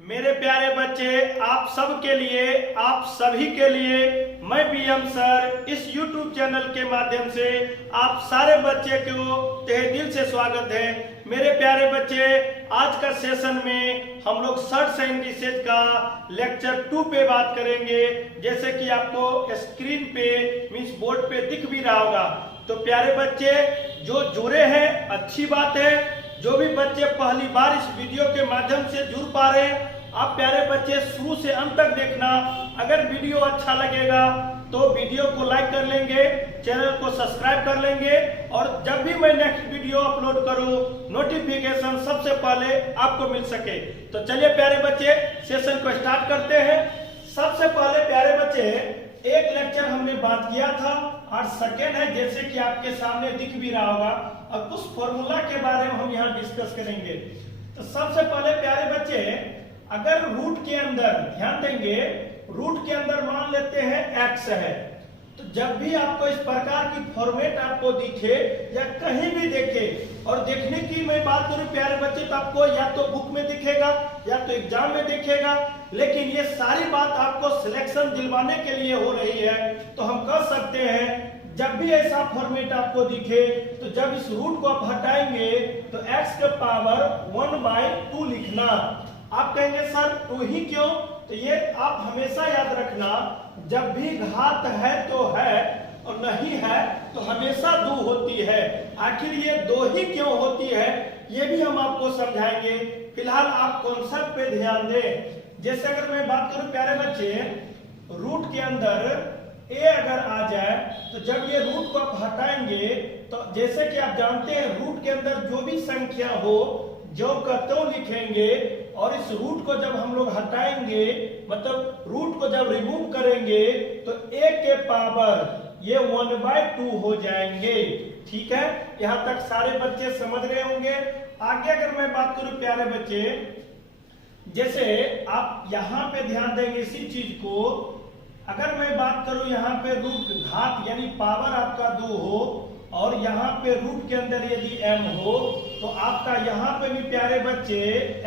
मेरे प्यारे बच्चे, आप सब के लिए, आप सभी के लिए मैं बीएम सर इस YouTube चैनल के माध्यम से आप सारे बच्चे को तहे दिल से स्वागत है। मेरे प्यारे बच्चे, आज का सेशन में हम लोग सर्च एंड रिसर्च का लेक्चर 2 पे बात करेंगे। जैसे कि आपको स्क्रीन पे मीन्स बोर्ड पे दिख भी रहा होगा। तो प्यारे बच्चे जो जुड़े हैं अच्छी बात है, जो भी बच्चे पहली बार इस वीडियो के माध्यम से जुड़ पा रहे हैं, आप प्यारे बच्चे शुरू से अंत तक देखना। अगर वीडियो अच्छा लगेगा तो वीडियो को लाइक कर लेंगे, चैनल को सब्सक्राइब कर लेंगे और जब भी मैं नेक्स्ट वीडियो अपलोड करूं नोटिफिकेशन सबसे पहले आपको मिल सके। तो चलिए प्यारे बच्चे सेशन को स्टार्ट करते हैं। सबसे पहले प्यारे बच्चे एक लेक्चर हमने बात किया था और सेकेंड है, जैसे कि आपके सामने दिख भी रहा होगा, और कुछ फॉर्मूला के बारे में हम यहाँ डिस्कस करेंगे। तो सबसे पहले प्यारे बच्चे, अगर रूट के अंदर ध्यान देंगे, रूट के अंदर मान लेते हैं x है, तो जब भी आपको इस प्रकार की फॉर्मेट आपको दिखे या कहीं भी देखे, और देखने की मैं बात करूं प्यारे बच्चे तो आपको या तो बुक में दिखेगा या तो एग्जाम में दिखेगा, लेकिन ये सारी बात आपको सिलेक्शन दिलवाने के लिए हो रही है। तो हम कह सकते हैं जब भी ऐसा फॉर्मेट आपको दिखे तो जब इस रूट को आप हटाएंगे तो x के पावर 1/2 लिखना। आप कहेंगे सर 2 ही क्यों? तो ये आप हमेशा याद रखना, जब भी घात है तो है और नहीं है तो हमेशा 2 होती है। आखिर ये 2 ही क्यों होती है ये भी हम आपको समझाएंगे। फिलहाल आप कॉन्सेप्ट पे ध्यान दें। जैसे अगर मैं बात करूं प्यारे बच्चे, रूट के अंदर ए अगर आ जाए तो जब ये रूट को आप हटाएंगे तो जैसे कि आप जानते हैं रूट के अंदर जो भी संख्या हो जो कतों लिखेंगे, और इस रूट को जब हम लोग हटाएंगे मतलब रूट को जब रिमूव करेंगे तो a के पावर ये 1/2 हो जाएंगे। ठीक है, यहाँ तक सारे बच्चे समझ रहे होंगे। आगे अगर मैं बात करूं प्यारे बच्चे, जैसे आप यहाँ पे ध्यान देंगे इसी चीज को, अगर मैं बात करूं यहाँ पे रूट घात यानी पावर आपका 2 हो और यहाँ पे रूट के अंदर यदि m हो तो आपका यहाँ पे भी प्यारे बच्चे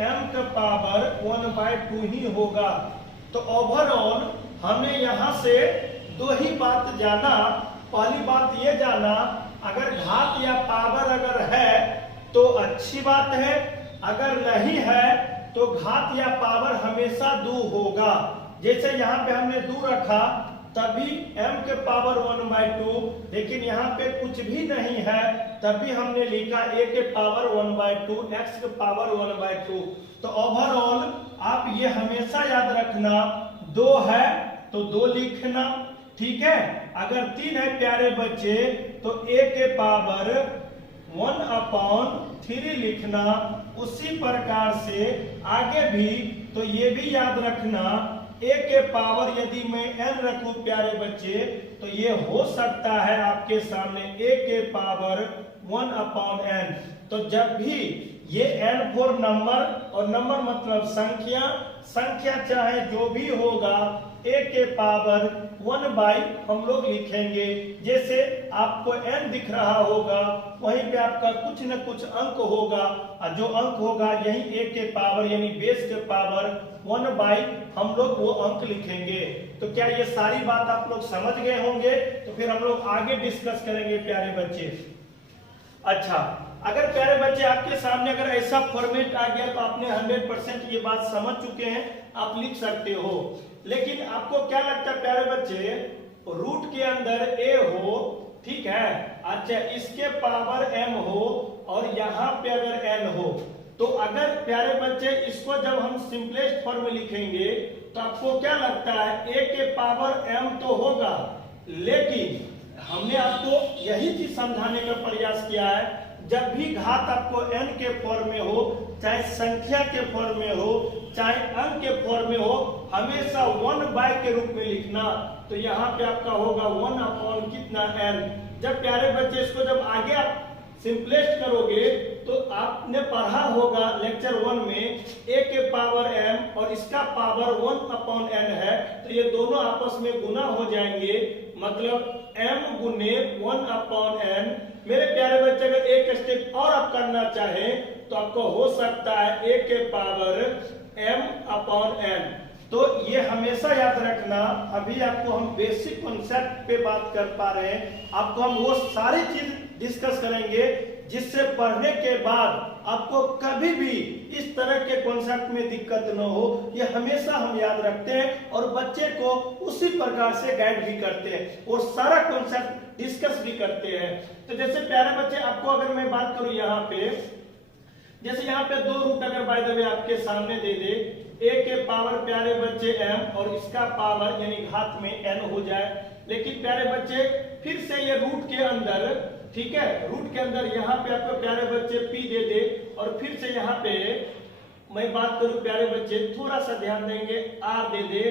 m का पावर 1/2 ही होगा। तो ओवरऑल हमने यहाँ से 2 ही बात जाना। पहली बात ये जाना, अगर घात या पावर अगर है तो अच्छी बात है, अगर नहीं है तो घात या पावर हमेशा 2 होगा। जैसे यहाँ पे हमने 2 रखा तभी m के पावर 1/2, लेकिन यहाँ पे कुछ भी नहीं है तभी हमने लिखा a के पावर 1/2, x के पावर 1/2। तो ओवरऑल आप ये हमेशा याद रखना, 2 है तो 2 लिखना। ठीक है, अगर 3 है प्यारे बच्चे तो a के पावर 1/3 लिखना। उसी प्रकार से आगे भी तो ये भी याद रखना, a के पावर यदि मैं n रखूं प्यारे बच्चे तो ये हो सकता है आपके सामने a के पावर 1/n। तो जब भी ये n फॉर नंबर और नंबर मतलब संख्या, संख्या चाहे जो भी होगा a के पावर 1/, हम लोग लिखेंगे। जैसे आपको n दिख रहा होगा वहीं पे आपका कुछ न कुछ अंक होगा, और जो अंक होगा यही a के पावर यानी बेस के पावर 1/, हम लोग वो अंक लिखेंगे। तो क्या ये सारी बात आप लोग समझ गए होंगे? तो फिर हम लोग आगे डिस्कस करेंगे प्यारे बच्चे। अच्छा, अगर प्यारे बच्चे आपके सामने अगर ऐसा फॉर्मेट आ गया तो आपने 100% ये बात समझ चुके हैं, आप लिख सकते हो। लेकिन आपको क्या लगता है प्यारे बच्चे, रूट के अंदर a हो, ठीक है, अच्छा इसके पावर m हो और यहाँ पे अगर n हो, तो अगर प्यारे बच्चे इसको जब हम सिंपलेस्ट फॉर्म में लिखेंगे तो आपको क्या लगता है a के पावर m तो होगा, लेकिन हमने आपको यही चीज समझाने का प्रयास किया है, जब भी घात आपको n के फॉर्म में हो, चाहे संख्या के फॉर्म में हो, चाहे अंक के फॉर्म में हो, हमेशा 1/, के रूप में लिखना। तो यहाँ पे आपका होगा 1/, कितना n। जब प्यारे बच्चे इसको जब आगे आप सिंपलेस्ट करोगे तो आपने पढ़ा होगा लेक्चर 1 में a के पावर m और इसका पावर 1/n है, तो ये दोनों आपस में गुना हो जाएंगे, मतलब m गुने 1/n। मेरे प्यारे बच्चे अगर एक स्टेप और आप करना चाहें तो आपको हो सकता है a के पावर m अपॉन n। तो ये हमेशा याद रखना, अभी आपको हम बेसिक कॉन्सेप्ट पे बात कर पा रहे हैं, आपको हम वो सारी चीज डिस्कस करेंगे जिससे पढ़ने के बाद आपको कभी भी इस तरह के कॉन्सेप्ट में दिक्कत न हो। ये हमेशा हम याद रखते हैं और बच्चे को उसी प्रकार से गाइड भी करते हैं और सारा कॉन्सेप्ट डिस्कस भी करते हैं। तो जैसे प्यारे बच्चे, आपको अगर मैं बात करूं यहाँ पे, जैसे यहाँ पे 2 रूट अगर बाय द वे आपके सामने दे दे, a के पावर प्यारे बच्चे m और इसका पावर यानी घात में n हो जाए। लेकिन प्यारे बच्चे फिर से ये रूट के अंदर, ठीक है, रूट के अंदर यहाँ पे आपको प्यारे बच्चे p दे दे और फिर से यहाँ पे मैं बात करूं प्यारे बच्चे, थोड़ा सा ध्यान देंगे, r दे दे।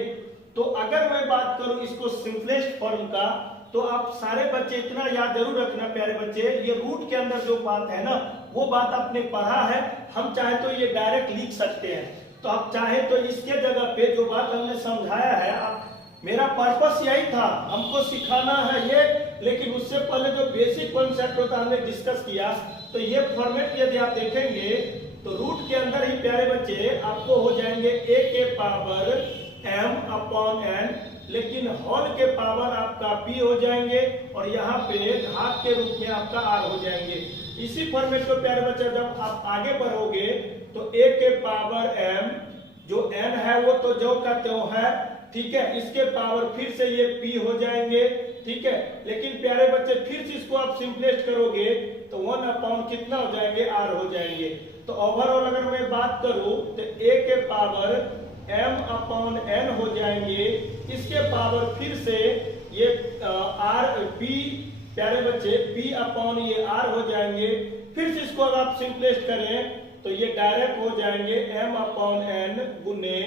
तो अगर मैं बात करूं इसको सिंपलेस्ट फॉर्म का, तो आप सारे बच्चे इतना याद जरूर रखना प्यारे बच्चे, ये रूट के अंदर जो बात है ना, वो बात आपने पढ़ा है, हम चाहे तो ये डायरेक्ट लिख सकते हैं। तो आप चाहे तो इसके जगह पे जो बात हमने समझाया है, मेरा पर्पस यही था, हमको सिखाना है ये, लेकिन उससे पहले जो बेसिक कॉन्सेप्ट होता हमने डिस्कस किया। तो ये फॉर्मेट यदि आप देखेंगे तो रूट के अंदर ही प्यारे बच्चे आपको हो जाएंगे a के पावर m अपॉन n, लेकिन होल के पावर आपका p हो जाएंगे और यहाँ पे घात के रूप में आपका r हो जाएंगे। इसी फॉर्मेट को प्यारे बच्चे जब आप आगे बढ़ोगे तो a के पावर m, जो n है वो तो जो का त्यों है, ठीक है, इसके पावर फिर से ये p हो जाएंगे, ठीक है। लेकिन प्यारे बच्चे फिर से इसको आप सिंपलेस्ट करोगे तो 1 अपॉन कितना हो जाएंगे, r हो जाएंगे। तो ओवरऑल अगर मैं बात करूं तो a के पावर m अपॉन n हो जाएंगे, इसके पावर फिर से ये r p, प्यारे बच्चे p अपॉन ये r हो जाएंगे। फिर से इसको अगर आप सिंपलेस्ट करें तो ये डायरेक्ट हो जाएंगे m अपॉन n गुने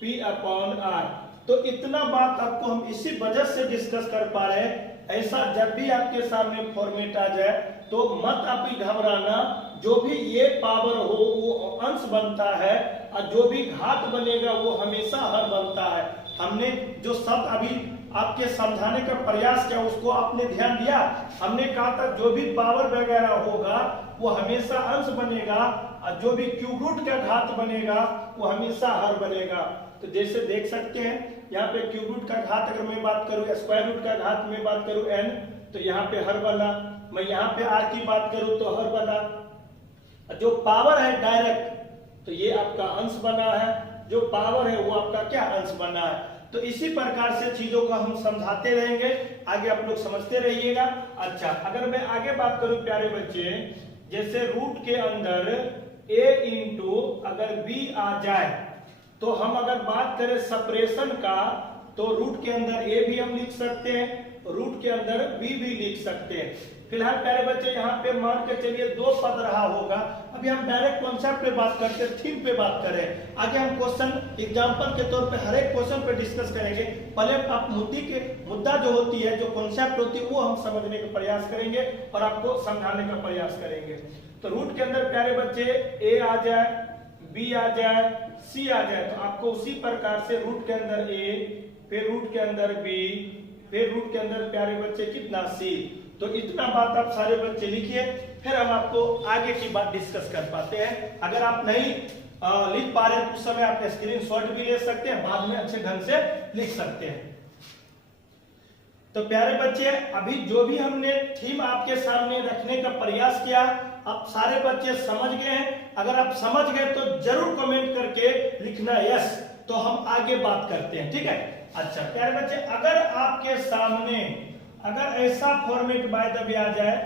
p अपॉन r। तो इतना बात आपको हम इसी वजह से डिस्कस कर पा रहे हैं। ऐसा जब भी आपके सामने फॉर्मेट आ जाए तो मत आप ही घबराना, जो भी ये पावर हो वो अंश बनता है और जो भी घात बनेगा वो हमेशा हर बनता है। हमने जो शब्द अभी आपके समझाने का प्रयास किया उसको आपने ध्यान दिया। हमने कहा था जो भी पावर वगैरह होगा वो हमेशा अंश बनेगा और जो भी क्यूब रूट का घात बनेगा वो हमेशा हर बनेगा। तो जैसे देख सकते हैं यहाँ पे क्यूब रूट का घात अगर मैं बात करूं, स्क्वायर रूट का घात में बात करूं n, तो यहाँ पे हर बना। मैं यहाँ पे r की बात करूं तो हर बना। जो पावर है डायरेक्ट तो ये आपका अंश बना है, जो पावर है वो आपका क्या अंश बना है। तो इसी प्रकार से चीजों को हम समझाते रहेंगे, आगे आप लोग समझते रहिएगा। अच्छा, अगर मैं आगे बात करूं प्यारे बच्चे, जैसे रूट के अंदर a इंटू अगर b आ जाए, तो हम अगर बात करें सेपरेशन का तो रूट के अंदर a भी हम लिख सकते हैं, रूट के अंदर b भी लिख सकते हैं। फिलहाल प्यारे बच्चे यहाँ पे मान के चलिए 2 पद रहा होगा। अभी हम डायरेक्ट कॉन्सेप्ट पे बात करते हैं, थीम पे बात करें। आगे हम क्वेश्चन एग्जांपल के तौर पे हर एक क्वेश्चन पे डिस्कस करेंगे। पहले आप मुद्दा जो होती है, जो कॉन्सेप्ट होती है, वो हम समझने का प्रयास करेंगे और आपको समझाने का प्रयास करेंगे। तो रूट के अंदर प्यारे बच्चे a आ जाए, b आ जाए, c आ जाए, तो आपको उसी प्रकार से रूट के अंदर a, फिर रूट के अंदर b, फिर रूट के अंदर प्यारे बच्चे कितना c। तो इतना बात आप सारे बच्चे लिखिए, फिर हम आपको आगे की बात डिस्कस कर पाते हैं। अगर आप नहीं लिख पा रहे तो उस समय आप स्क्रीनशॉट भी ले सकते हैं, बाद में अच्छे ढंग से लिख सकते हैं। तो प्यारे बच्चे, अभी जो भी हमने थीम आपके सामने रखने का प्रयास किया, आप सारे बच्चे समझ गए हैं। अगर आप समझ गए तो जरूर कमेंट करके लिखना यस, तो हम आगे बात करते हैं, ठीक है। अच्छा प्यारे बच्चे, अगर आपके सामने अगर ऐसा फॉर्मेट बाय द वे आ जाए,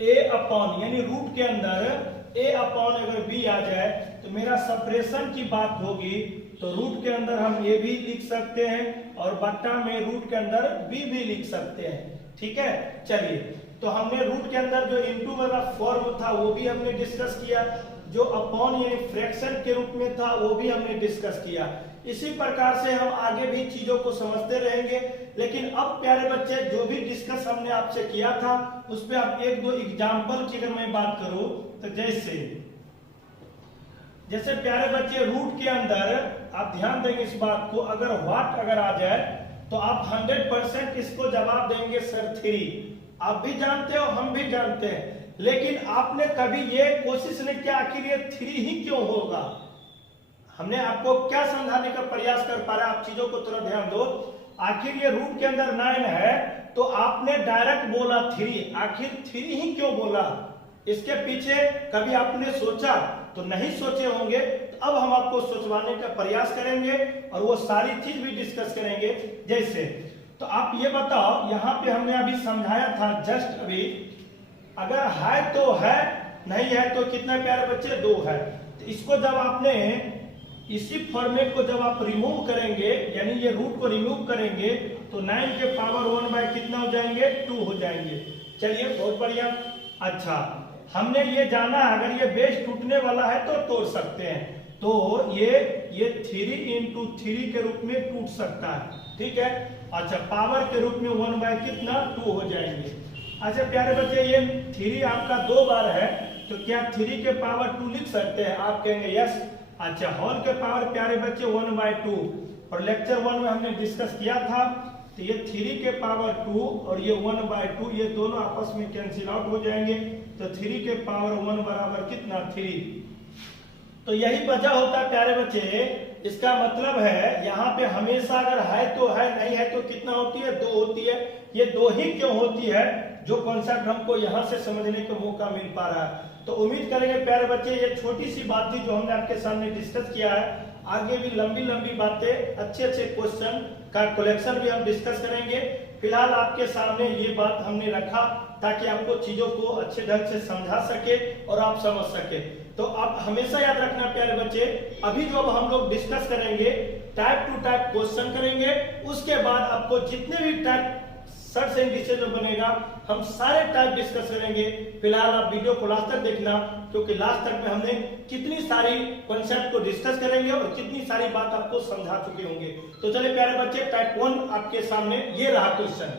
a अपॉन यानी रूट के अंदर a अपॉन अगर b आ जाए, तो मेरा सेपरेशन की बात होगी तो रूट के अंदर हम a भी लिख सकते हैं और बट्टा में रूट के अंदर b भी लिख सकते हैं, ठीक है। चलिए, तो हमने रूट के अंदर जो इनटू वाला फॉर्म था वो भी हमने डिस्कस किया, जो अपॉन यानी फ्रैक्शन के रूप में था वो भी हमने डिस्कस किया। इसी प्रकार से हम आगे भी चीजों को समझते रहेंगे। लेकिन अब प्यारे बच्चे, जो भी डिस्कस हमने आपसे किया था उस पे आप 1-2 एग्जांपल की अगर मैं बात करूं तो जैसे प्यारे बच्चे, रूट के अंदर आप ध्यान देंगे इस बात को, अगर व्हाट अगर आ जाए तो आप 100% इसको जवाब देंगे सर 3। आप भी जानते हो, हम भी जानते हैं, लेकिन आपने कभी ये कोशिश नहीं किया आखिर ये 3 ही क्यों होगा। हमने आपको क्या समझाने का प्रयास कर पा रहे हैं, आप चीजों को थोड़ा ध्यान दो। आखिर ये रूट के अंदर 9 है तो आपने डायरेक्ट बोला 3, आखिर 3 ही क्यों बोला? इसके पीछे कभी आपने सोचा? तो नहीं सोचे होंगे। तो अब हम आपको सोचवाने का प्रयास करेंगे और वो सारी चीज भी डिस्कस करेंगे। जैसे तो आप ये बताओ, यहाँ पे हमने अभी समझाया था जस्ट अभी, अगर है तो है, नहीं है तो कितने प्यारे बच्चे 2 है। तो इसको जब आपने इसी फॉर्मेट को जब आप रिमूव करेंगे, यानी ये रूट को रिमूव करेंगे, तो 9 के पावर 1 बाय कितना हो जाएंगे? 2 हो जाएंगे। चलिए बहुत बढ़िया। अच्छा, हमने ये जाना अगर ये बेस टूटने वाला है तो तोड़ सकते हैं, तो ये 3 इंटू 3 के रूप में टूट सकता है, ठीक है। अच्छा, पावर के रूप में 1 बाय कितना? 2 हो जाएंगे। अच्छा प्यारे बच्चे, ये 3 आपका 2 बार है, तो क्या 3 के पावर 2 लिख सकते हैं? आप कहेंगे यस। अच्छा, होल के पावर प्यारे बच्चे 1 बाय 2, और लेक्चर 1 में हमने डिस्कस किया था, तो ये 3 के पावर 2 और ये 1 बाय 2, ये दोनों आपस में कैंसिल आउट हो जाएंगे। तो 3 के पावर 1 बराबर कितना? 3। तो यही वजह होता है प्यारे बच्चे, इसका मतलब है यहाँ पे हमेशा अगर है तो है, नहीं है तो कितना होती है? 2 होती है। ये 2 ही क्यों होती है? जो कॉन्सेप्ट हमको यहाँ से समझने का मौका मिल पा रहा है। तो उम्मीद करेंगे प्यारे बच्चे, ये छोटी सी बात थी जो हमने आपके सामने डिस्कस किया है। आगे भी लंबी लंबी बातें, अच्छे अच्छे क्वेश्चन का कलेक्शन भी हम डिस्कस करेंगे। फिलहाल आपके सामने ये बात हमने रखा ताकि आपको चीजों को अच्छे ढंग से समझा सके और आप समझ सके। तो आप हमेशा याद रखना प्यारे बच्चे, अभी जो अब हम लोग डिस्कस करेंगे टाइप टू टाइप क्वेश्चन करेंगे, उसके बाद आपको जितने भी टाइप सर्च इंडिसेज जो बनेगा हम सारे टाइप डिस्कस करेंगे। फिलहाल आप वीडियो को लास्ट तक देखना, क्योंकि लास्ट तक में हमने कितनी सारी कॉन्सेप्ट को डिस्कस करेंगे और कितनी सारी बात आपको समझा चुके होंगे। तो चलिए प्यारे बच्चे, टाइप 1 आपके सामने ये रहा क्वेश्चन।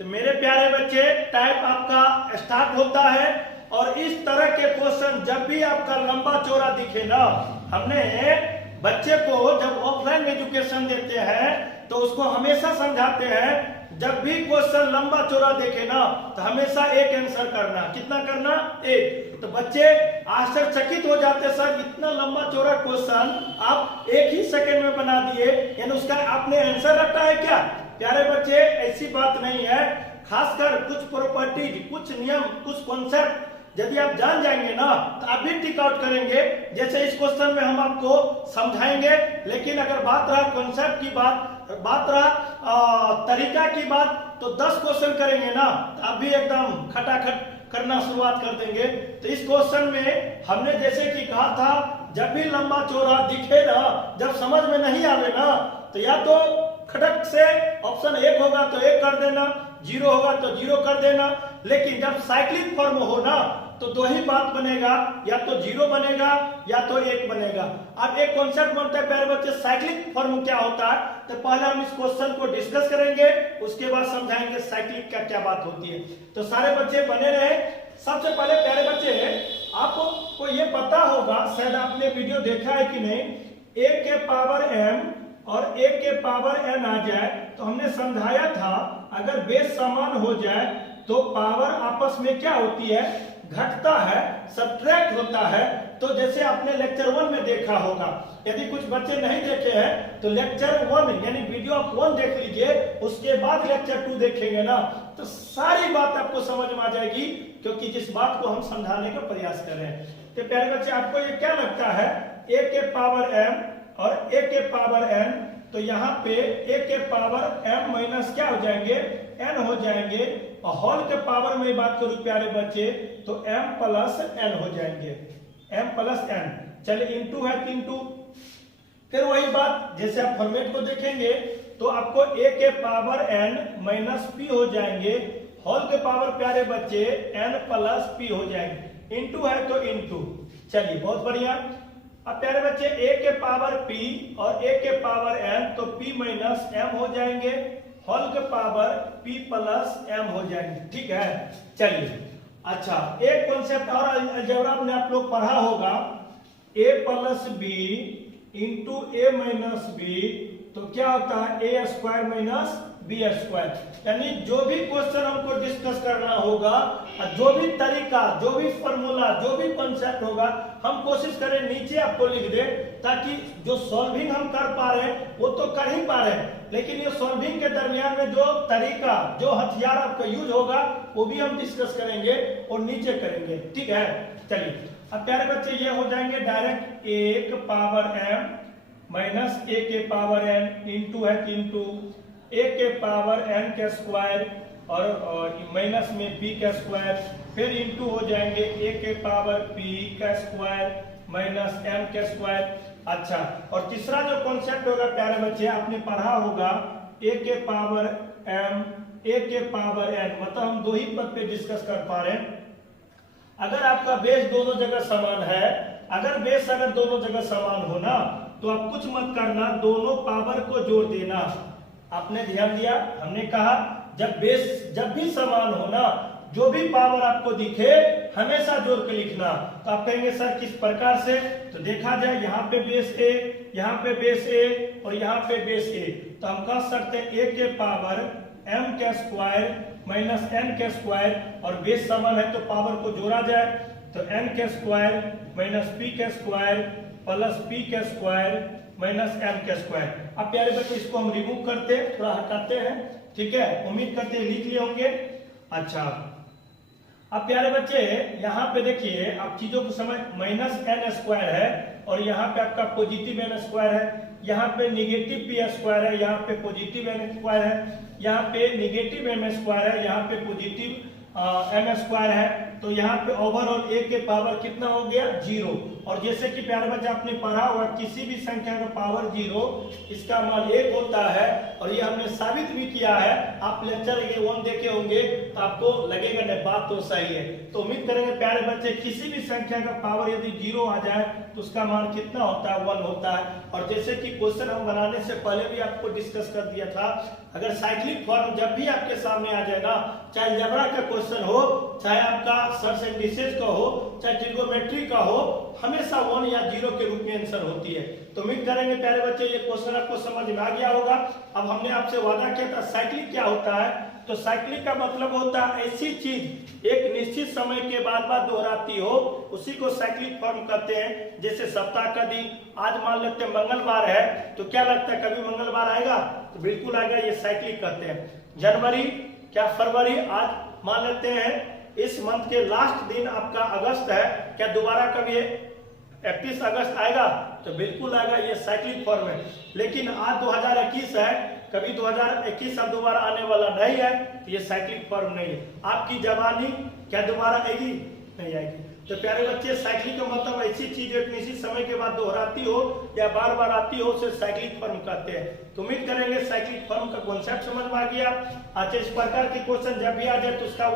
तो मेरे प्यारे बच्चे, टाइप आपका स्टार्ट होता है और इस तरह के क्वेश्चन जब भी आपका लंबा चौड़ा दिखे ना, हमने बच्चे को जब ऑफलाइन एजुकेशन देते हैं तो उसको हमेशा समझाते हैं, जब भी क्वेश्चन लंबा चौड़ा देखे ना तो हमेशा एक आंसर करना। कितना करना? 1। तो बच्चे आश्चर्यचकित हो जाते, सर इतना लंबा चौड़ा क्वेश्चन आप 1 ही सेकंड में बना दिए, यानी उसका आपने आंसर रखा है क्या? प्यारे बच्चे, ऐसी बात नहीं है। खासकर कुछ प्रॉपर्टीज, कुछ नियम, कुछ कॉन्सेप्ट यदि आप जान जाएंगे ना तो आप भी टिक आउट करेंगे। जैसे इस क्वेश्चन में हम आपको समझाएंगे, लेकिन अगर बात रहा कॉन्सेप्ट की बात रहा तरीका की बात, तो 10 क्वेश्चन करेंगे ना तो आप भी एकदम खटाखट करना शुरुआत कर देंगे। तो इस क्वेश्चन में हमने जैसे कि कहा था, जब भी लंबा चौड़ा दिखे ना, जब समझ में नहीं आवे ना, तो या तो खटक से ऑप्शन 1 होगा तो 1 कर देना, 0 होगा तो 0 कर देना। लेकिन जब साइक्लिक फॉर्म हो ना तो 2 ही बात बनेगा, या तो 0 बनेगा या तो 1 बनेगा। अब एक कॉन्सेप्ट बनता है प्यारे बच्चे, साइक्लिक फॉर्म क्या होता है। तो पहले हम इस क्वेश्चन को डिस्कस करेंगे, उसके बाद समझाएंगे साइक्लिक का क्या बात होती है। तो सारे बच्चे बने रहे। सबसे पहले प्यारे बच्चे, आपको ये पता होगा, शायद आपने वीडियो देखा है कि नहीं, a के पावर m और a के पावर n आ जाए तो हमने समझाया था, अगर बेस समान हो जाए तो पावर आपस में क्या होती है? घटता है, सब्ट्रैक्ट होता है। तो जैसे आपने लेक्चर 1 में देखा होगा, यदि कुछ बच्चे नहीं देखे हैं तो लेक्चर 1 यानी वीडियो आप 1 देख लीजिए, उसके बाद लेक्चर 2 देखेंगे ना तो सारी बात आपको समझ में आ जाएगी, क्योंकि जिस बात को हम समझाने का प्रयास कर रहे हैं। तो प्यारे बच्चे, आपको ये क्या लगता है, a के पावर m और a के पावर n, तो यहाँ पे a के पावर m माइनस क्या हो जाएंगे? n हो जाएंगे। और होल के पावर में बात करूं प्यारे बच्चे तो m प्लस n हो जाएंगे, m प्लस n। चलिए इंटू है 3 फिर वही बात, जैसे आप फॉर्मेट को देखेंगे तो आपको a के पावर n माइनस p हो जाएंगे, होल के पावर प्यारे बच्चे n प्लस p हो जाएंगे। इंटू है तो इंटू। चलिए बहुत बढ़िया। अब प्यारे बच्चे a के पावर p और a के पावर n, तो p माइनस m हो जाएंगे, होल के पावर p प्लस m हो जाएंगे। ठीक है, चलिए। अच्छा, एक कॉन्सेप्ट और अलजेब्रा में आप लोग पढ़ा होगा, a plus b into a minus b, तो क्या होता है? a square minus b square. यानी जो भी क्वेश्चन हमको डिस्कस करना होगा, जो भी तरीका, जो भी फॉर्मूला, जो भी कॉन्सेप्ट होगा, हम कोशिश करें नीचे आपको लिख दे, ताकि जो सॉल्विंग हम कर पा रहे हैं वो तो कर ही पा रहे हैं, लेकिन ये सॉल्विंग के दरमियान में जो तरीका, जो हथियार आपका यूज होगा वो भी हम डिस्कस करेंगे और नीचे करेंगे। ठीक है, चलिए अब प्यारे बच्चे ये हो जाएंगे डायरेक्ट a के पावर m माइनस a के पावर n इंटू है इंटू a के पावर n का स्क्वायर और माइनस में b का स्क्वायर, फिर इंटू हो जाएंगे a के पावर p का स्क्वायर माइनस m का स्क्वायर। अच्छा, और तीसरा जो कॉन्सेप्ट होगा प्यारे बच्चे आपने पढ़ा होगा a के पावर m a के पावर n, मतलब हम दो ही पद पे डिस्कस कर पा रहे हैं। अगर आपका बेस दोनों जगह समान है, अगर दोनों जगह समान हो ना, तो आप कुछ मत करना, दोनों पावर को जोड़ देना। आपने ध्यान दिया, हमने कहा जब बेस जब भी समान हो ना, जो भी पावर आपको दिखे हमेशा जोड़ के लिखना। तो आप कहेंगे सर किस प्रकार से, तो देखा जाए यहाँ पे बेस a, यहाँ पे बेस a और यहाँ पे बेस a, तो हम कह सकते हैं a के पावर m का स्क्वायर माइनस n का स्क्वायर, और बेस समान है तो पावर को जोड़ा जाए, तो n का स्क्वायर माइनस p का स्क्वायर प्लस p का स्क्वायर माइनस m का स्क्वायर। अब प्यारे बच्चे इसको हम रिमूव करते हैं, थोड़ा हटाते हैं। ठीक है, उम्मीद करते हैं लिख लिए होंगे। अच्छा, अब प्यारे बच्चे यहाँ पे देखिए, आप चीजों को समझ, माइनस n स्क्वायर है और यहाँ पे आपका पॉजिटिव n स्क्वायर है, यहाँ पे निगेटिव p स्क्वायर है, यहाँ पे पॉजिटिव n स्क्वायर है, यहाँ पे निगेटिव m स्क्वायर है, यहाँ पे पॉजिटिव m स्क्वायर है। तो यहाँ पे ओवरऑल a के पावर कितना हो गया 0। और जैसे कि प्यारे बच्चे आपने पढ़ा हुआ किसी भी संख्या का पावर 0 इसका मान 1 होता है, और ये हमने साबित भी किया है। आप लेक्चर 1 देखे होंगे तो आपको लगेगा नहीं बात तो सही है। तो उम्मीद करेंगे प्यारे बच्चे किसी भी संख्या का पावर यदि 0 आ जाए तो उसका मान कितना होता है 1 होता है। और जैसे कि क्वेश्चन हम बनाने से पहले भी आपको डिस्कस कर दिया था, अगर साइक्लिक फॉर्म जब भी आपके सामने आ जाए ना, चाहे अलजेब्रा का क्वेश्चन हो, चाहे आपका सर्च एंड डिसेज का हो, चाहे ट्रिगोनोमेट्री का हो, हमेशा 1 या 0 के रूप में आंसर होती है। तो उम्मीद करेंगे प्यारे बच्चे ये क्वेश्चन आपको समझ में आ गया होगा। अब हमने आपसे वादा किया था साइक्लिक क्या होता है, तो साइक्लिक का मतलब होता है ऐसी चीज एक निश्चित समय के बाद दोहराती हो, उसी को साइक्लिक फॉर्म कहते हैं। जैसे सप्ताह का दिन, आज मान लेते हैं मंगलवार है, तो क्या लगता है कभी मंगलवार आएगा, तो बिल्कुल आएगा, ये साइक्लिक कहते हैं। जनवरी क्या फरवरी, आज मान लेते हैं इस मंथ के लास्ट दिन आपका अगस्त है, क्या दोबारा कभी 31 अगस्त आएगा, तो बिल्कुल आएगा, ये साइक्लिक फॉर्म है। लेकिन आज 2021 है, कभी 2021 अब दोबारा आने वाला नहीं है, तो ये साइक्लिक फॉर्म नहीं है। आपकी जवानी क्या दोबारा आएगी, नहीं आएगी। तो प्यारे बच्चे साइक्लिक का मतलब ऐसी चीज एक निश्चित समय के बाद दोहराती हो या बार बार आती हो, उसे साइक्लिक फॉर्म कहते हैं। तो उम्मीद करेंगे साइक्लिक फॉर्म का कॉन्सेप्ट समझ में आ गया। अच्छा, इस प्रकार के क्वेश्चन जब भी आ जाए तो उसका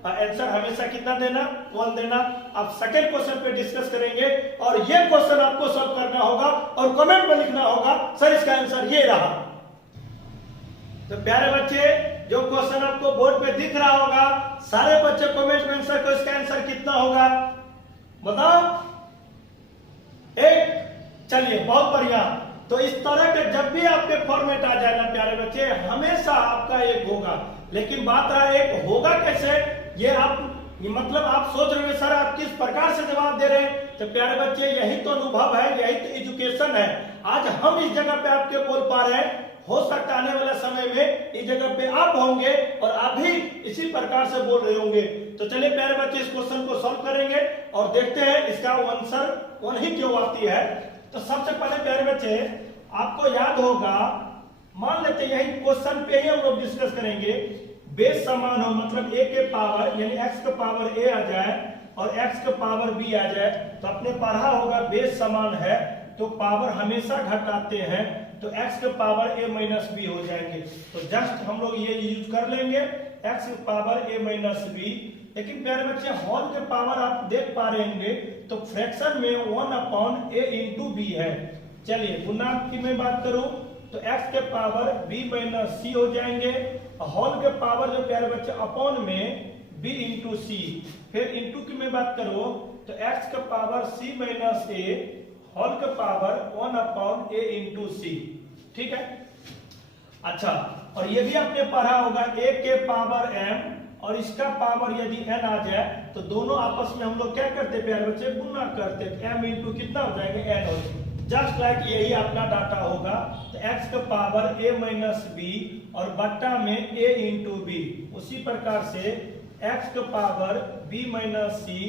आंसर हमेशा कितना देना, 1 देना। अब सेकंड क्वेश्चन पे डिस्कस करेंगे, और ये क्वेश्चन आपको सॉल्व करना होगा और कमेंट में लिखना होगा सर इसका आंसर ये रहा। तो प्यारे बच्चे जो क्वेश्चन आपको बोर्ड पे दिख रहा होगा, सारे बच्चे कमेंट में आंसर को, इसका आंसर कितना होगा बताओ, 1। चलिए बहुत बढ़िया। तो इस तरह के जब भी आपके फॉर्मेट आ जाए ना प्यारे बच्चे, हमेशा आपका 1 होगा। लेकिन बात रहा 1 होगा कैसे, ये मतलब आप सोच रहे हैं सर आप किस प्रकार से जवाब दे रहे हैं। तो प्यारे बच्चे यही तो अनुभव है, यही तो एजुकेशन है। आज हम इस जगह पे आपके बोल पा रहे हैं, हो सकता आने वाला समय में इस जगह पे आप होंगे और आप भी इसी प्रकार से बोल रहे होंगे। तो चलिए प्यारे बच्चे इस क्वेश्चन को सॉल्व करेंगे और देखते हैं इसका आंसर 1 ही क्यों आती है। तो सबसे पहले प्यारे बच्चे आपको याद होगा, मान लेते हैं यही क्वेश्चन पे ही हम लोग डिस्कस करेंगे, बेस समान हो मतलब a के पावर यानी x का पावर a आ जाए और x का पावर b आ जाए, तो आपने पढ़ा होगा बेस समान है तो पावर हमेशा घटाते हैं, तो x का पावर a माइनस बी हो जाएंगे। तो जस्ट हम लोग ये यूज कर लेंगे x का पावर a माइनस बी। लेकिन प्यारे बच्चे होल के पावर आप देख पा रहे होंगे तो फ्रैक्शन में 1/a इंटू बी है। चलिए गुणांक की मैं बात करूं तो x के पावर b माइनस सी हो जाएंगे, होल के पावर जो प्यारे बच्चे अपॉन में b इंटू सी। फिर इंटू की मैं बात करूं तो x का power c minus a, whole के पावर 1/a इंटू सी। ठीक है। अच्छा, और ये भी आपने पढ़ा होगा a के पावर m और इसका पावर यदि n आ जाए तो दोनों आपस में हम लोग क्या करते प्यारे बच्चे, गुना करते, m इंटू कितना हो जाएंगे, n हो जाएगा। जस्ट लाइक यही अपना डाटा होगा, तो x का पावर a माइनस बी और बट्टा में a इंटू बी। उसी प्रकार से x का पावर b माइनस सी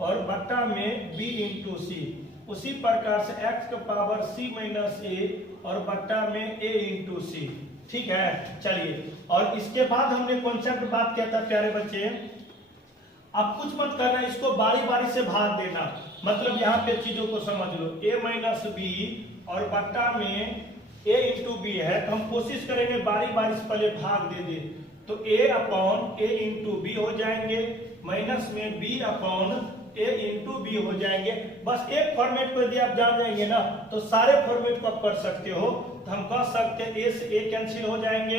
और बट्टा में b इंटू सी। उसी प्रकार से x का पावर c माइनस a और बट्टा में a इंटू सी। ठीक है, चलिए। और इसके बाद हमने कॉन्सेप्ट बात किया था प्यारे बच्चे, अब कुछ मत करना, इसको बारी बारी से भाग देना, मतलब यहाँ पे चीजों को समझ लो। a माइनस बी और बट्टा में a इंटू बी है, तो हम कोशिश करेंगे बारी बारी से पहले भाग दे दे, तो a upon a into b हो जाएंगे, माइनस में b upon a into b हो जाएंगे। बस एक फॉर्मेट को यदि आप जान जाएंगे ना तो सारे फॉर्मेट को आप कर सकते हो। तो हम कह सकते हैं a से a कैंसिल हो जाएंगे,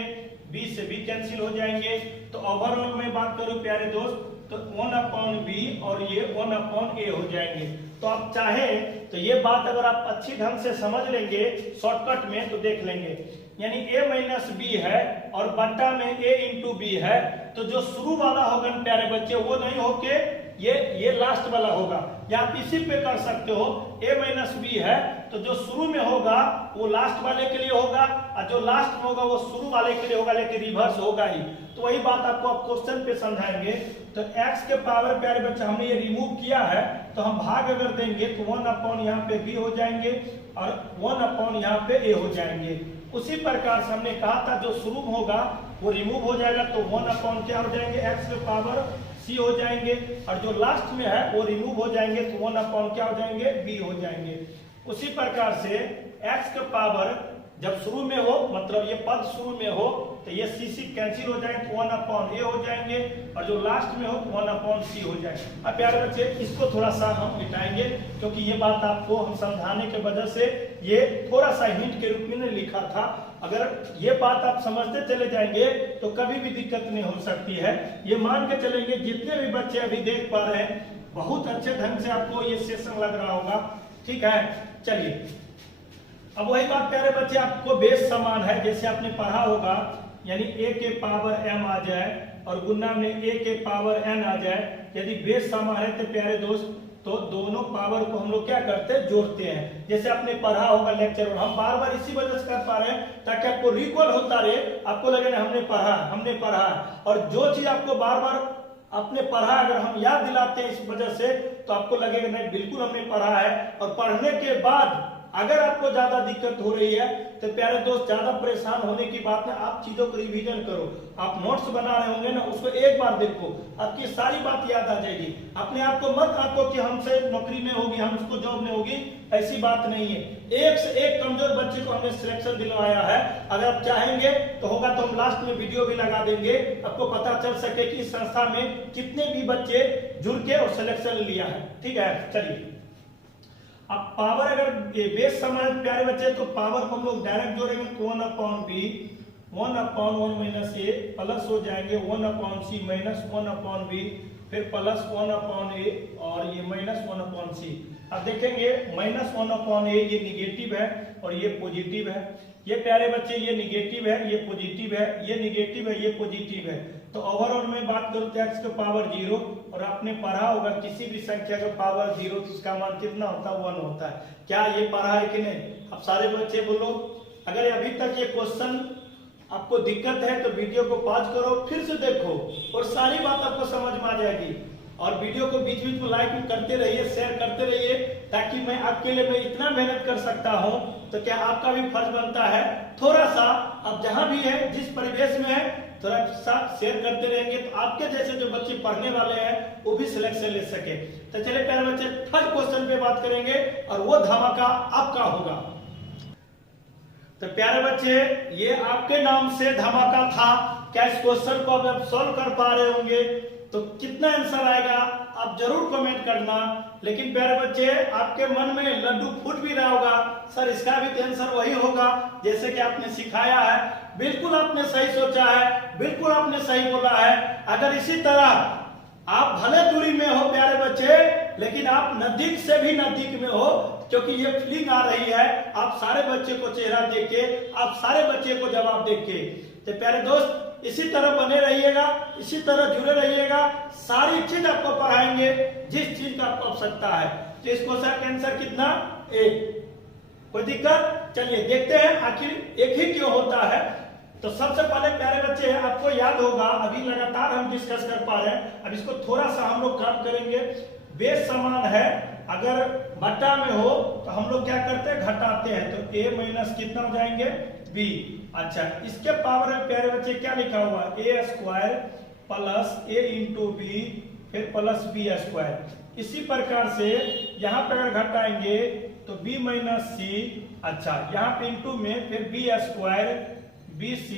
b से b कैंसिल हो जाएंगे। तो ओवरऑल में बात करूं प्यारे दोस्त तो 1 अपॉन बी और ये 1 अपॉन ए हो जाएंगे। तो आप चाहें तो ये बात अगर आप अच्छी ढंग से समझ लेंगे शॉर्टकट में तो देख लेंगे, यानी a माइनस बी है और बट्टा में a इंटू बी है, तो जो शुरू वाला होगा प्यारे बच्चे वो नहीं होके ये लास्ट वाला होगा, या आप इसी पे कर सकते हो। a माइनस बी है तो जो शुरू में होगा वो लास्ट वाले के लिए होगा और जो लास्ट में होगा वो शुरू वाले के लिए होगा, लेकिन रिवर्स होगा ही। तो वही बात आपको आप क्वेश्चन पे समझाएंगे। तो x के पावर प्यारे बच्चे हमने ये रिमूव किया है, तो हम भाग अगर देंगे तो 1 अपॉन यहाँ पे b हो जाएंगे और 1 अपॉन यहाँ पे a हो जाएंगे। उसी प्रकार से हमने कहा था जो शुरू में होगा वो रिमूव हो जाएगा, तो 1 अपॉन क्या हो जाएंगे, x के पावर c हो जाएंगे, और जो लास्ट में है वो रिमूव हो जाएंगे, तो 1 अपॉन क्या हो जाएंगे, b हो जाएंगे। उसी प्रकार से x के पावर जब शुरू में हो, मतलब ये पद शुरू में हो तो ये c कैंसिल हो जाएंगे, तो 1 अपॉन a हो जाएंगे, और जो लास्ट में हो तो 1 अपॉन c हो जाएंगे। अब प्यारे बच्चे इसको थोड़ा सा हम मिटाएंगे, क्योंकि ये बात आपको हम समझाने के वजह से ये थोड़ा सा हिंट के रूप में लिखा था। अगर ये बात आप समझते चले जाएंगे तो कभी भी दिक्कत नहीं हो सकती है। ये मान के चलेंगे जितने भी बच्चे अभी देख पा रहे हैं बहुत अच्छे ढंग से आपको ये सेशन लग रहा होगा। ठीक है, चलिए। अब वही बात प्यारे बच्चे आपको बेस समान है, जैसे आपने पढ़ा होगा, यानी a के पावर m आ जाए और गुना में a के पावर n आ जाए। यदि बेस समान है तो प्यारे दोस्त तो दोनों पावर को हम लोग क्या करते हैं, जोड़ते हैं। जैसे आपने पढ़ा होगा लेक्चर, और हम बार बार इसी वजह से कर पा रहे हैं ताकि आपको रिकॉल होता रहे, आपको लगे ना हमने पढ़ा। और जो चीज आपको बार बार आपने पढ़ा अगर हम याद दिलाते हैं इस वजह से, तो आपको लगेगा नहीं बिल्कुल हमने पढ़ा है। और पढ़ने के बाद अगर आपको ज्यादा दिक्कत हो रही है तो प्यारे दोस्त ज्यादा परेशान होने की बात है, आप चीजों को रिवीजन करो। आप नोट्स बना रहे होंगे ना, उसको एक बार देखो, आपकी सारी बात याद आ जाएगी। अपने आप को मत आंको कि हमसे नौकरी नहीं होगी, हमको जॉब नहीं होगी, ऐसी बात नहीं है। एक से एक कमजोर बच्चे को हमने सिलेक्शन दिलवाया है। अगर आप चाहेंगे तो होगा तो हम लास्ट में वीडियो भी लगा देंगे, आपको पता चल सके कि इस संस्था में कितने भी बच्चे जुड़ के और सिलेक्शन लिया है। ठीक है, चलिए। अब पावर अगर बेस समान प्यारे बच्चे तो पावर को हम लोग डायरेक्ट जोड़ेंगे, 1 अपॉन बी 1 अपॉन 1 माइनस ए प्लस हो जाएंगे 1 अपॉन सी माइनस 1 अपॉन बी, फिर प्लस 1 अपॉन ए और ये माइनस 1 अपॉन सी। अब देखेंगे माइनस 1 अपॉन ए ये निगेटिव है और ये पॉजिटिव है। ये प्यारे बच्चे ये निगेटिव है, ये पॉजिटिव है, ये निगेटिव है, ये पॉजिटिव है। तो ओवरऑल में बात करूं तो x का पावर 0, और आपने पढ़ा होगा किसी भी संख्या का पावर 0 तो उसका मान कितना होता है, 1 होता है। क्या ये पढ़ा है कि नहीं? अब सारे बच्चे बोलो। अगर अभी तक ये क्वेश्चन आपको दिक्कत है तो वीडियो को पॉज करो, फिर से देखो और सारी बात आपको समझ में आ जाएगी। और वीडियो को बीच बीच में लाइक करते रहिए, शेयर करते रहिए, ताकि मैं आपके लिए मैं इतना मेहनत कर सकता हूं। तो क्या आपका भी फर्ज बनता है थोड़ा सा, आप जहां भी है जिस परिवेश में है थोड़ा सा शेयर करते रहेंगे, तो आपके जैसे जो बच्चे पढ़ने वाले हैं वो भी सिलेक्शन ले सके। तो चलिए प्यारे बच्चे थर्ड क्वेश्चन पे बात करेंगे और वो धमाका आपका होगा। तो प्यारे बच्चे ये आपके नाम से धमाका था। क्या इस क्वेश्चन को आप सॉल्व कर पा रहे होंगे? तो कितना आंसर आएगा आप जरूर कमेंट करना। लेकिन प्यारे बच्चे आपके मन में लड्डू फूट भी रहा होगा, सर इसका भी तो आंसर वही होगा जैसे कि आपने सिखाया है। बिल्कुल आपने सही सोचा है, बिल्कुल आपने सही बोला है। अगर इसी तरह आप भले दूरी में हो प्यारे बच्चे, लेकिन आप नजदीक से भी नजदीक में हो, क्योंकि ये फीलिंग आ रही है आप सारे बच्चे को चेहरा देख के, आप सारे बच्चे को जवाब देख के। तो प्यारे दोस्त इसी तरह बने रहिएगा, इसी तरह जुड़े रहिएगा। सारी चीज आपको पढ़ाएंगे जिस चीज का आपको आवश्यकता है। तो इस क्वेश्चन का आंसर कितना? 1। कोई दिक्कत? चलिए देखते हैं आखिर एक ही क्यों होता है। तो सबसे पहले प्यारे बच्चे आपको याद होगा, अभी लगातार हम डिस्कस कर पा रहे हैं, अब इसको थोड़ा सा हम लोग काम करेंगे। बेस समान है, अगर बटा में हो तो हम लोग क्या करते हैं? घटाते हैं। तो a माइनस कितना हो जाएंगे? b। अच्छा, इसके पावर में प्यारे बच्चे क्या लिखा हुआ? a square plus a into b फिर प्लस b स्क्वायर। इसी प्रकार से यहाँ पे अगर घटाएंगे तो b माइनस c। अच्छा, यहाँ पे इंटू में फिर b square bc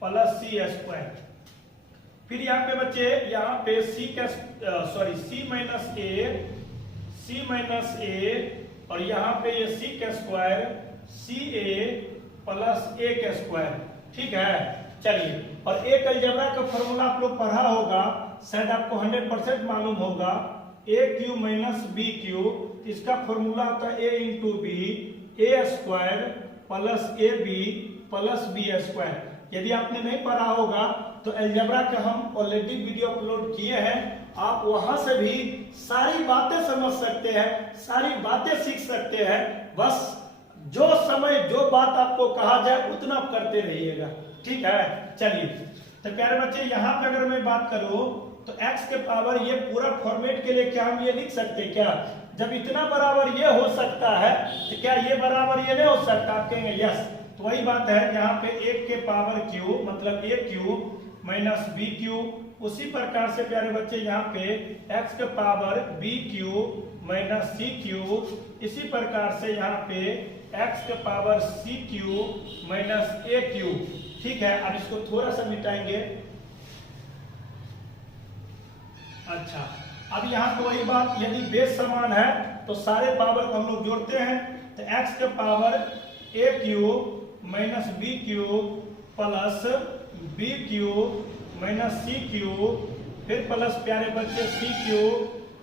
plus c square. फिर यहाँ पे बच्चे यहाँ पे c माइनस a और यहाँ पे ये c का स्क्वायर ca प्लस a का स्क्वायर। ठीक है, चलिए। और एक अलजेब्रा का फॉर्मूला आप लोग पढ़ा होगा, शायद आपको 100% मालूम होगा, a q minus b q. इसका फॉर्मूला होता है a into b a square plus a b plus b square. यदि आपने नहीं पढ़ा होगा तो अलजेब्रा का हम ऑलरेडी वीडियो अपलोड किए हैं, आप वहां से भी सारी बातें समझ सकते हैं, सारी बातें सीख सकते हैं। बस जो समय जो बात आपको कहा जाए उतना आप करते रहिएगा। ठीक है, चलिए। तो प्यारे बच्चे यहाँ पे अगर मैं बात करूं तो x के पावर ये पूरा फॉर्मेट के लिए क्या हम ये लिख सकते हैं क्या? जब इतना बराबर ये हो सकता है तो क्या ये बराबर ये नहीं हो सकता? आप कहेंगे यस। तो वही बात है, यहाँ पे 1 के पावर क्यू मतलब a q minus b q. उसी प्रकार से प्यारे बच्चे यहाँ पे x के power b q minus c q. इसी प्रकार से यहाँ पे x के power c q minus a q. ठीक है, अब इसको थोड़ा सा मिटाएंगे। अच्छा, अब यहाँ तो वही बात, यदि बेस समान है तो सारे पावर को हम लोग जोड़ते हैं। तो x के power a q minus b q plus b q minus c q फिर प्लस प्यारे बच्चे सी क्यू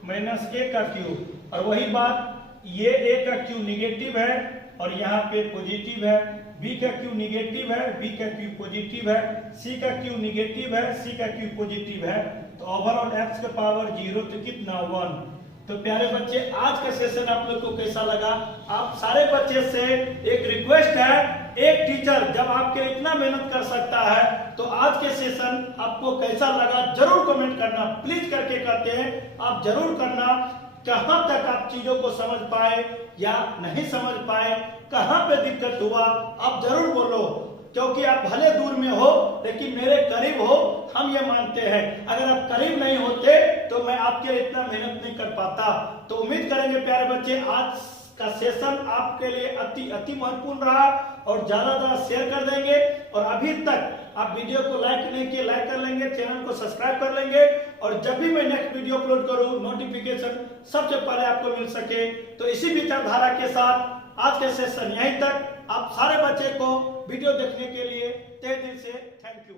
माइनस a का क्यू। और वही बात, ये a का क्यू निगेटिव है और यहाँ पे पॉजिटिव है, b का क्यू निगेटिव है, b का क्यू पॉजिटिव है, c का क्यू निगेटिव है, c का क्यू पॉजिटिव है। तो ओवरऑल x के पावर 0 तो कितना? 1। तो प्यारे बच्चे आज का सेशन आप लोग को कैसा लगा? आप सारे बच्चे से एक रिक्वेस्ट है, एक टीचर जब आपके इतना मेहनत कर सकता है तो आज के सेशन आपको कैसा लगा जरूर कमेंट करना, प्लीज करके कहते हैं आप जरूर करना। कहां तक आप चीजों को समझ पाए या नहीं समझ पाए, कहां पे दिक्कत हुआ, आप जरूर बोलो, क्योंकि आप भले दूर में हो लेकिन मेरे करीब हो, हम ये मानते हैं। अगर आप करीब नहीं होते तो मैं आपके लिए इतना मेहनत नहीं कर पाता। तो उम्मीद करेंगे प्यारे बच्चे आज का सेशन आपके लिए अति महत्वपूर्ण रहा और ज्यादा शेयर कर देंगे। और अभी तक आप वीडियो को लाइक नहीं किए, लाइक कर लेंगे, चैनल को सब्सक्राइब कर लेंगे और जब भी मैं नेक्स्ट वीडियो अपलोड करूं नोटिफिकेशन सबसे पहले आपको मिल सके। तो इसी विचारधारा के साथ आज के सेशन यहीं तक। आप सारे बच्चे को वीडियो देखने के लिए तहे दिल से थैंक यू।